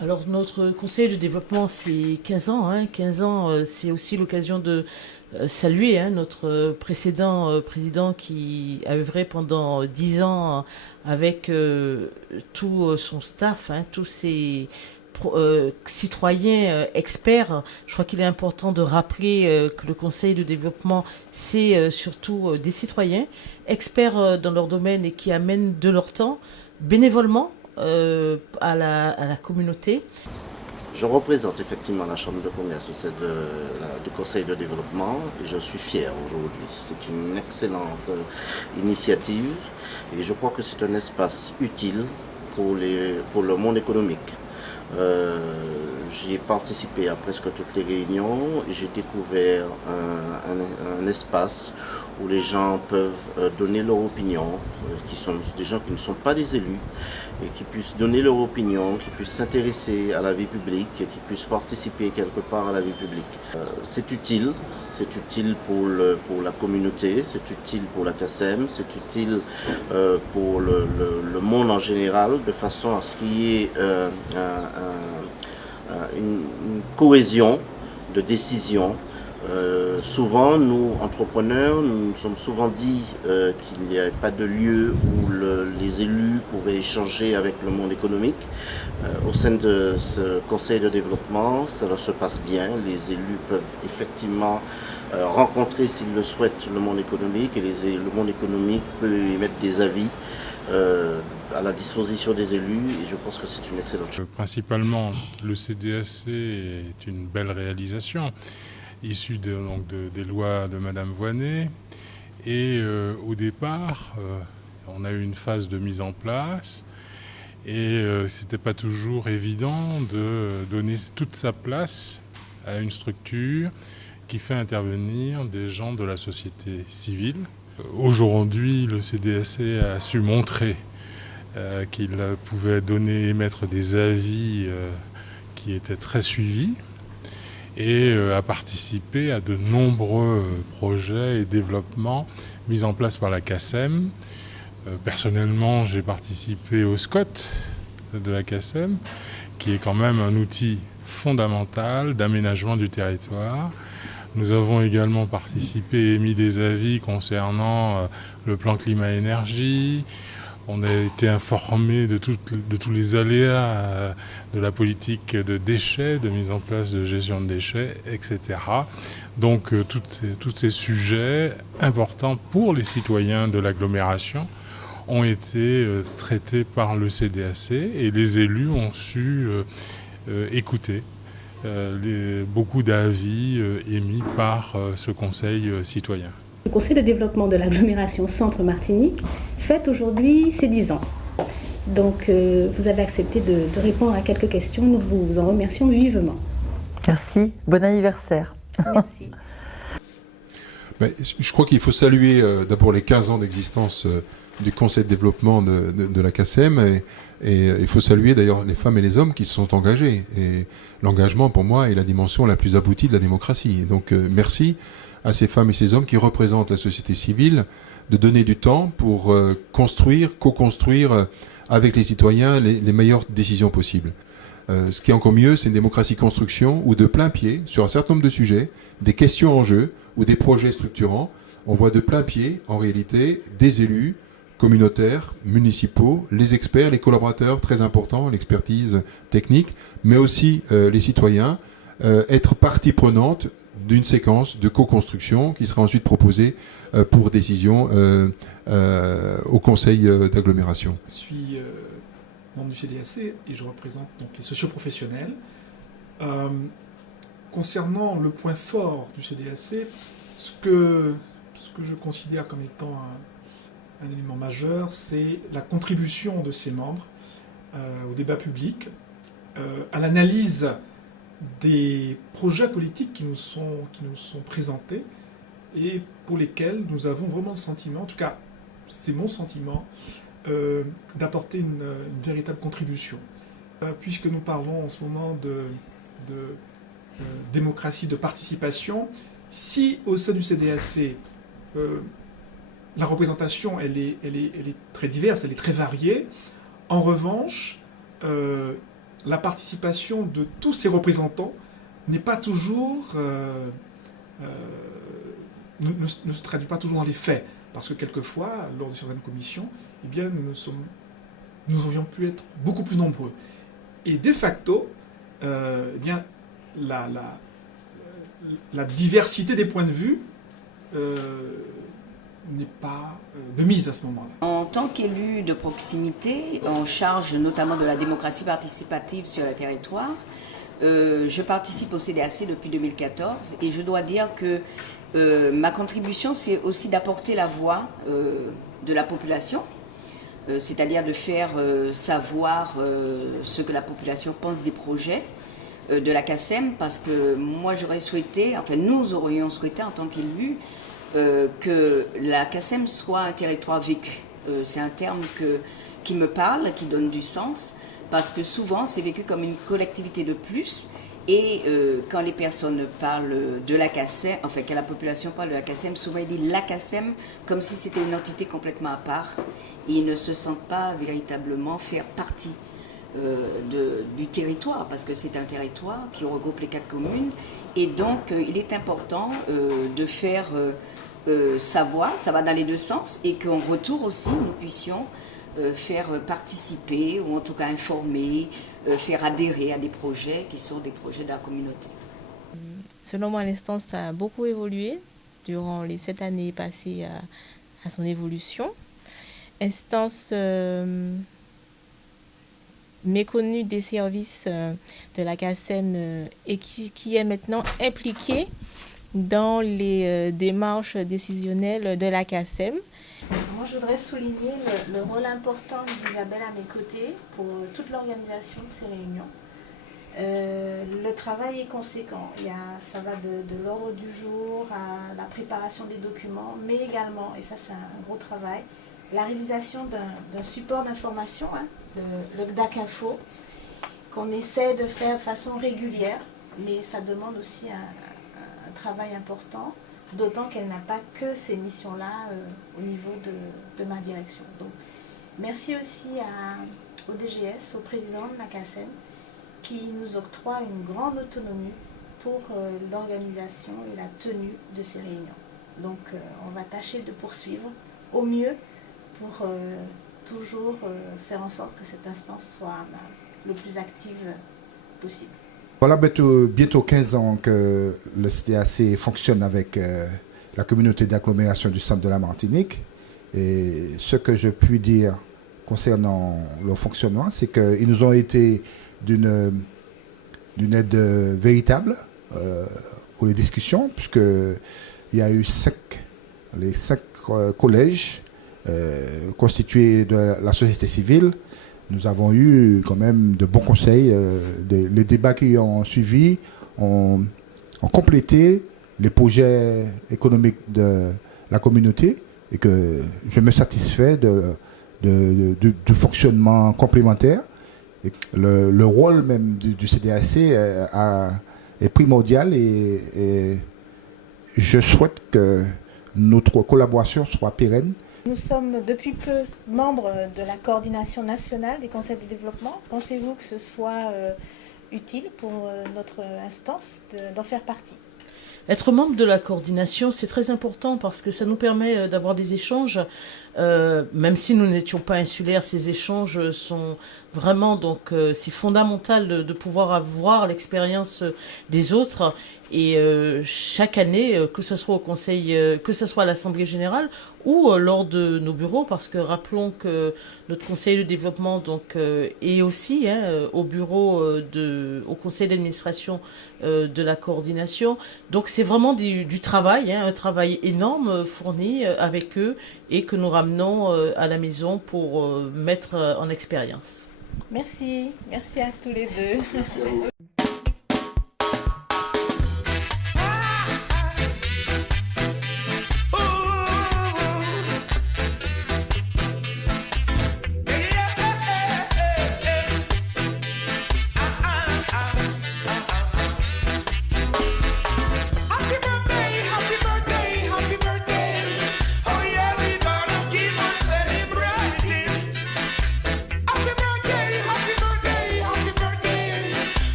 Alors notre conseil de développement, c'est 15 ans. 15 ans, c'est aussi l'occasion de saluer notre précédent président qui a œuvré pendant 10 ans avec tout son staff, tous ses citoyens experts. Je crois qu'il est important de rappeler que le conseil de développement, c'est surtout des citoyens experts dans leur domaine et qui amènent de leur temps bénévolement à la communauté. Je représente effectivement la Chambre de commerce du Conseil de développement et je suis fier aujourd'hui. C'est une excellente initiative et je crois que c'est un espace utile pour le monde économique. J'ai participé à presque toutes les réunions et j'ai découvert un espace où les gens peuvent donner leur opinion, qui sont des gens qui ne sont pas des élus, et qui puissent donner leur opinion, qui puissent s'intéresser à la vie publique et qui puissent participer quelque part à la vie publique. C'est utile pour la communauté, c'est utile pour la CACEM, c'est utile pour le monde en général, de façon à ce qu'il y ait une cohésion de décision. Souvent, nous, entrepreneurs, nous nous sommes souvent dit qu'il n'y avait pas de lieu où les élus pouvaient échanger avec le monde économique. Au sein de ce conseil de développement, ça se passe bien. Les élus peuvent effectivement rencontrer, s'ils le souhaitent, le monde économique et le monde économique peut émettre des avis à la disposition des élus et je pense que c'est une excellente chose. Principalement, le CDAC est une belle réalisation issue des lois de Madame Voynet et au départ, on a eu une phase de mise en place et c'était pas toujours évident de donner toute sa place à une structure qui fait intervenir des gens de la société civile. Aujourd'hui, le CDAC a su montrer qu'il pouvait émettre des avis qui étaient très suivis et a participé à de nombreux projets et développements mis en place par la CACEM. Personnellement, j'ai participé au SCOT de la CACEM, qui est quand même un outil fondamental d'aménagement du territoire. Nous avons également participé et émis des avis concernant le plan climat-énergie. On a été informé de tous les aléas de la politique de déchets, de mise en place de gestion de déchets, etc. Donc tous ces sujets importants pour les citoyens de l'agglomération ont été traités par le CDAC et les élus ont su écouter beaucoup d'avis émis par ce conseil citoyen. Le Conseil de développement de l'agglomération Centre-Martinique fête aujourd'hui ses 10 ans. Donc vous avez accepté de répondre à quelques questions. Nous vous en remercions vivement. Merci. Bon anniversaire. Merci. Je crois qu'il faut saluer d'abord les 15 ans d'existence du Conseil de développement de la CACEM et il faut saluer d'ailleurs les femmes et les hommes qui se sont engagés. Et l'engagement pour moi est la dimension la plus aboutie de la démocratie. Donc merci à ces femmes et ces hommes qui représentent la société civile de donner du temps pour construire, co-construire avec les citoyens les meilleures décisions possibles. Ce qui est encore mieux, c'est une démocratie construction où de plein pied, sur un certain nombre de sujets, des questions en jeu ou des projets structurants, on voit de plein pied, en réalité, des élus communautaires, municipaux, les experts, les collaborateurs, très important, l'expertise technique, mais aussi les citoyens, être partie prenante d'une séquence de co-construction qui sera ensuite proposée pour décision au conseil d'agglomération. Je suis membre du CDAC et je représente donc les socioprofessionnels. Concernant le point fort du CDAC, ce que je considère comme étant un élément majeur, c'est la contribution de ses membres au débat public, à l'analyse des projets politiques qui nous sont présentés et pour lesquels nous avons vraiment le sentiment, en tout cas c'est mon sentiment, d'apporter une véritable contribution. Puisque nous parlons en ce moment de démocratie, de participation, si au sein du CDAC, la représentation elle est très diverse, elle est très variée, en revanche, la participation de tous ces représentants n'est pas toujours, ne se traduit pas toujours dans les faits, parce que quelquefois, lors de certaines commissions, eh bien, nous aurions pu être beaucoup plus nombreux. Et de facto, eh bien, la diversité des points de vue n'est pas de mise à ce moment-là. En tant qu'élu de proximité, en charge notamment de la démocratie participative sur le territoire, je participe au CDAC depuis 2014 et je dois dire que ma contribution, c'est aussi d'apporter la voix de la population, c'est-à-dire de faire savoir ce que la population pense des projets de la CACEM, parce que moi j'aurais souhaité, enfin nous aurions souhaité en tant qu'élus, que la CACEM soit un territoire vécu. C'est un terme qui me parle, qui donne du sens, parce que souvent c'est vécu comme une collectivité de plus, et quand les personnes parlent de la CACEM, enfin quand la population parle de la CACEM, souvent ils disent la CACEM comme si c'était une entité complètement à part, et ils ne se sentent pas véritablement faire partie du territoire, parce que c'est un territoire qui regroupe les 4 communes, et donc il est important de faire savoir, ça va dans les deux sens, et qu'en retour aussi nous puissions faire participer, ou en tout cas informer, faire adhérer à des projets qui sont des projets de la communauté. Selon moi, l'instance a beaucoup évolué durant les 7 années passées à son évolution. Instance méconnue des services de la CACEM et qui est maintenant impliquée dans les démarches décisionnelles de la CACEM. Moi, je voudrais souligner le rôle important d'Isabelle à mes côtés pour toute l'organisation de ces réunions. Le travail est conséquent. Ça va de l'ordre du jour à la préparation des documents, mais également, et ça c'est un gros travail, la réalisation d'un support d'information, le GDAC Info, qu'on essaie de faire de façon régulière, mais ça demande aussi un travail important, d'autant qu'elle n'a pas que ces missions-là au niveau de ma direction. Donc, merci aussi au DGS, au président de la CACEM, qui nous octroie une grande autonomie pour l'organisation et la tenue de ces réunions. Donc, on va tâcher de poursuivre au mieux pour toujours faire en sorte que cette instance soit le plus active possible. Voilà bientôt 15 ans que le CDAC fonctionne avec la communauté d'agglomération du centre de la Martinique. Et ce que je puis dire concernant leur fonctionnement, c'est qu'ils nous ont été d'une aide véritable pour les discussions, puisqu'il y a eu les 5 collèges constitués de la société civile. Nous avons eu quand même de bons conseils. Les débats qui ont suivi ont complété les projets économiques de la communauté et que je me satisfais du fonctionnement complémentaire. Et le rôle même du CDAC est primordial et je souhaite que notre collaboration soit pérenne. Nous sommes depuis peu membres de la coordination nationale des conseils de développement. Pensez-vous que ce soit utile pour notre instance d'en faire partie ? Être membre de la coordination, c'est très important parce que ça nous permet d'avoir des échanges. Même si nous n'étions pas insulaires, ces échanges sont vraiment, donc c'est fondamental de pouvoir avoir l'expérience des autres. Et chaque année, que ce soit au Conseil, que ce soit à l'Assemblée générale ou lors de nos bureaux, parce que rappelons que notre Conseil de développement donc, est aussi au bureau, au Conseil d'administration de la coordination. Donc c'est vraiment du travail, un travail énorme fourni avec eux et que nous ramenons à la maison pour mettre en expérience. Merci à tous les deux.